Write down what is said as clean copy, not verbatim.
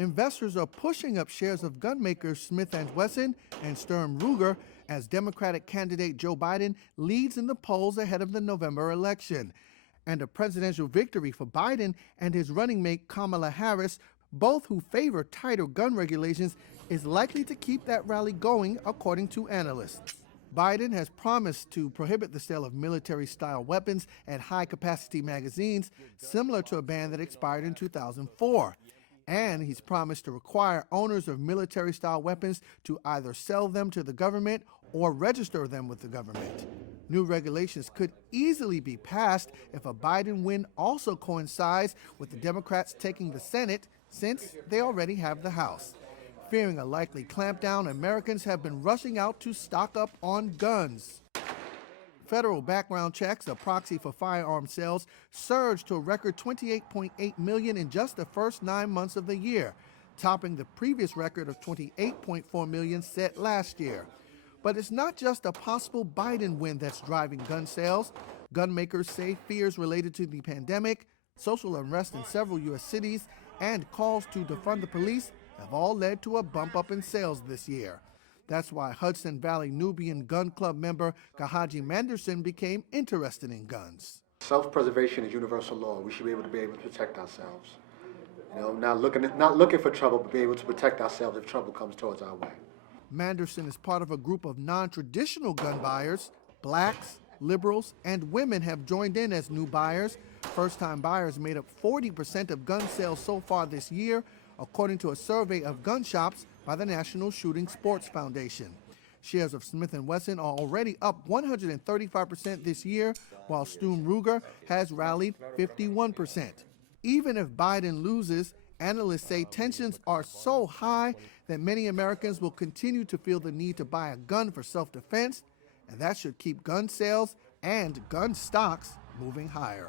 investors are pushing up shares of gun makers Smith & Wesson and Sturm Ruger as Democratic candidate Joe Biden leads in the polls ahead of the November election. And a presidential victory for Biden and his running mate Kamala Harris, both who favor tighter gun regulations, is likely to keep that rally going, according to analysts. Biden has promised to prohibit the sale of military-style weapons and high-capacity magazines, similar to a ban that expired in 2004. And he's promised to require owners of military-style weapons to either sell them to the government or register them with the government. New regulations could easily be passed if a Biden win also coincides with the Democrats taking the Senate, since they already have the House. Fearing a likely clampdown, Americans have been rushing out to stock up on guns. Federal background checks, a proxy for firearm sales, surged to a record 28.8 million in just the first 9 months of the year, topping the previous record of 28.4 million set last year. But it's not just a possible Biden win that's driving gun sales. Gun makers say fears related to the pandemic, social unrest in several U.S. cities, and calls to defund the police have all led to a bump up in sales this year. That's why Hudson Valley Nubian Gun Club member Kahaji Manderson became interested in guns. Self-preservation is universal law. We should be able to protect ourselves. Not looking for trouble, but be able to protect ourselves if trouble comes towards our way. Manderson is part of a group of non-traditional gun buyers. Blacks, liberals, and women have joined in as new buyers. First-time buyers made up 40% of gun sales so far this year, according to a survey of gun shops by the National Shooting Sports Foundation. Shares of Smith & Wesson are already up 135% this year, while Sturm Ruger has rallied 51%. Even if Biden loses, analysts say tensions are so high that many Americans will continue to feel the need to buy a gun for self-defense, and that should keep gun sales and gun stocks moving higher.